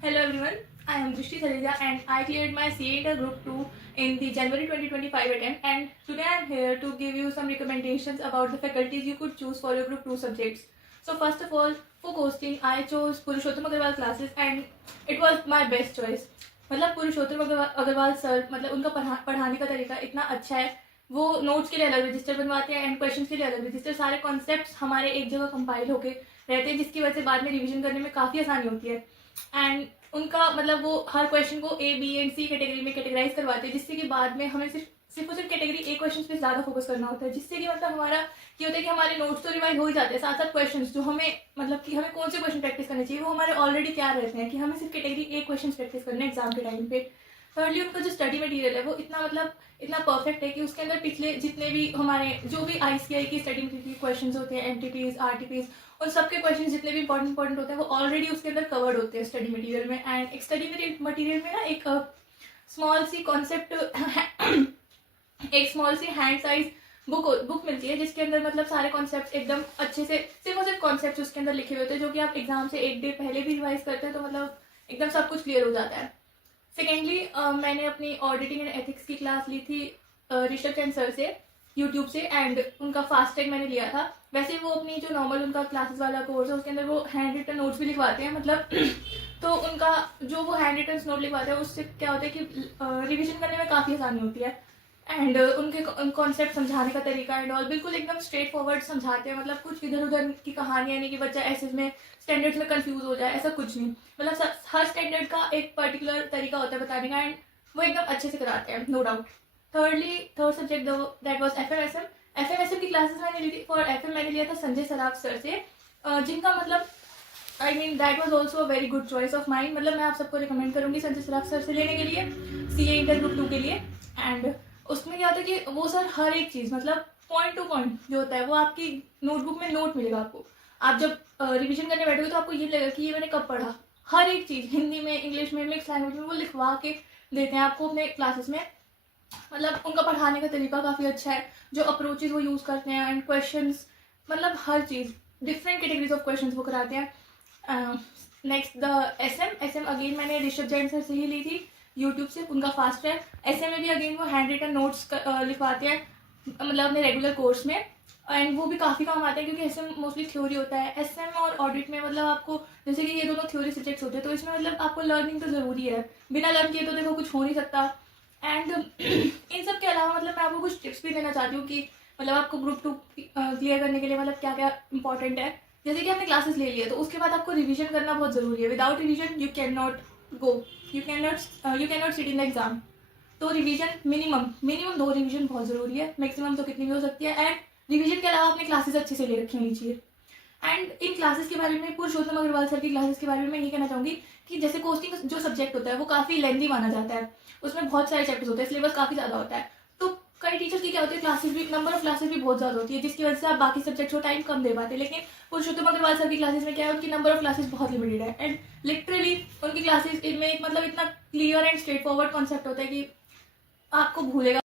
Hello everyone, I am Drishti Thareja and I cleared my CA Inter Group 2 in the January 2025 attempt, and today I am here to give you some recommendations about the faculties you could choose for your Group 2 subjects. So first of all, for costing I chose Purushottam Agarwal classes and it was my best choice. मतलब पुरुषोत्तम Agarwal sir, मतलब उनका पढ़ाने का तरीका इतना अच्छा है. वो नोट्स के लिए अलग रजिस्टर बनवाते हैं एंड क्वेश्चंस के लिए अलग रजिस्टर. सारे कॉन्सेप्ट्स हमारे एक जगह कंपाइल होके रहते हैं, जिसकी वजह से बाद में रिवीजन करने में काफ़ी आसानी होती है. एंड उनका मतलब वो हर क्वेश्चन को A B and C category में कैटेगराइज करवाते हैं, जिससे कि बाद में हमें सिर्फ और सिर्फ कैटेगरी ए क्वेश्चन पे ज़्यादा फोकस करना होता है, जिससे कि मतलब हमारा ये होता है कि हमारे नोट्स तो रिवाइज हो ही जाते हैं, साथ साथ क्वेश्चन जो हमें मतलब कि हमें कौन से क्वेश्चन प्रैक्टिस करने चाहिए वो हमारे ऑलरेडी क्या रहते हैं कि हमें सिर्फ कैटेगरी ए क्वेश्चन प्रैक्टिस करने एग्जाम के टाइम पे. थर्डली, उनका जो स्टडी मटेरियल है वो इतना परफेक्ट है कि उसके अंदर पिछले जितने भी हमारे जो भी ICI की स्टडी मटेरियल क्वेश्चंस होते हैं, MTPs, RTPs, उन सबके क्वेश्चन जितने भी इंपॉर्टेंट होते हैं वो ऑलरेडी उसके अंदर कवर्ड होते हैं स्टडी मटेरियल में. एंड एक स्टडी मटेरियल में ना एक स्मॉल सी कॉन्सेप्ट एक small C hand size book मिलती है, जिसके अंदर मतलब सारे कॉन्सेप्ट एकदम अच्छे से सिर्फ और सिर्फ कॉन्सेप्ट उसके अंदर लिखे हुए होते हैं, जो कि आप एग्जाम से एक डे पहले भी रिवाइज करते हैं तो मतलब एकदम सब कुछ क्लियर हो जाता है. सेकेंडली, मैंने अपनी ऑडिटिंग एंड एथिक्स की क्लास ली थी ऋषभ चंद सर से यूट्यूब से, एंड उनका फास्ट टैग मैंने लिया था. वैसे वो अपनी जो नॉर्मल उनका क्लासेस वाला कोर्स है उसके अंदर वो हैंड रिटन नोट्स भी लिखवाते हैं, मतलब तो उनका जो वो हैंड रिटन नोट लिखवाते हैं उससे क्या होता है कि रिविजन करने में काफ़ी आसानी होती है. एंड उनके कॉन्सेप्ट समझाने का तरीका एंड ऑल बिल्कुल एकदम स्ट्रेट फॉरवर्ड समझाते हैं, मतलब कुछ इधर उधर की कहानियाँ नहीं कि बच्चा ऐसे में स्टैंडर्ड्स में कंफ्यूज हो जाए, ऐसा कुछ नहीं. मतलब हर स्टैंडर्ड का एक पर्टिकुलर तरीका होता है बताने का एंड वो एकदम अच्छे से कराते हैं, no doubt. Third subject that was FMSM की क्लासेस मैंने ली थी. फॉर FM मैंने लिया था संजय सराफ सर से, जिनका मतलब I mean that was also a very good choice of mind. मतलब मैं आप सबको रिकमेंड करूँगी संजय सराफ सर से लेने के लिए CA इंटर ग्रुप 2 के लिए. एंड उसमें क्या होता है कि वो सर हर एक चीज़ मतलब पॉइंट टू पॉइंट जो होता है वो आपकी नोटबुक में नोट मिलेगा आपको. आप जब रिवीजन करने बैठोगे तो आपको ये लगेगा कि ये मैंने कब पढ़ा. हर एक चीज़ हिंदी में, इंग्लिश में, मिक्स लैंग्वेज में वो लिखवा के देते हैं आपको अपने क्लासेस में. मतलब उनका पढ़ाने का तरीका काफ़ी अच्छा है, जो अप्रोचेज वो यूज़ करते हैं एंड क्वेश्चंस, मतलब हर चीज़ डिफरेंट कैटेगरीज ऑफ क्वेश्चंस वो कराते हैं. नेक्स्ट द SM अगेन मैंने ऋषभ जैन सर से ही ली थी यूट्यूब से. उनका फास्ट है. SM में भी अगेन वो हैंड रिटन नोट्स लिखवाते हैं मतलब अपने रेगुलर कोर्स में, एंड वो भी काफ़ी काम आते हैं क्योंकि SM मोस्टली थ्योरी होता है. SM और ऑडिट में मतलब आपको जैसे कि ये दोनों थ्योरी सब्जेक्ट्स होते हैं तो इसमें मतलब आपको लर्निंग तो ज़रूरी है, बिना लर्न किए तो देखो कुछ हो नहीं सकता. एंड इन सब के अलावा मतलब मैं आपको कुछ टिप्स भी देना चाहती हूँ कि मतलब आपको ग्रुप 2 क्लियर करने के लिए मतलब क्या क्या इंपॉर्टेंट है. जैसे कि आपने क्लासेस ले लिया तो उसके बाद आपको रिवीजन करना बहुत ज़रूरी है. Without revision you can not go, you can not sit in the exam. तो रिवीजन मिनिमम 2 रिवीजन बहुत ज़रूरी है, मैक्सिमम तो कितनी भी हो सकती है. एंड रिवीजन के अलावा अपनी क्लासेस अच्छे से ले रखी होनी चाहिए. एंड इन क्लासेस के बारे में, पुरुषोत्तम अग्रवाल सर की क्लासेस के बारे में मैं ये कहना चाहूँगी कि जैसे कोस्टिंग जो सब्जेक्ट होता है वो काफ़ी लेंथी माना जाता है, उसमें बहुत सारे चैप्टर्स होते हैं, सिलेबस काफ़ी ज़्यादा होता है. तो कई टीचर्स की क्या होती है, क्लासेस भी नंबर ऑफ क्लासेस भी बहुत ज़्यादा होती है, जिसकी वजह से आप बाकी सब्जेक्ट्स को टाइम कम दे पाते हैं. लेकिन पुरुषोत्तम अग्रवाल सर की क्लासेस में क्या है, उनकी नंबर ऑफ क्लासेस बहुत लिमिटेड है एंड लिटरली उनकी क्लासेस में मतलब इतना clear and straight forward concept होता है कि आपको भूलेगा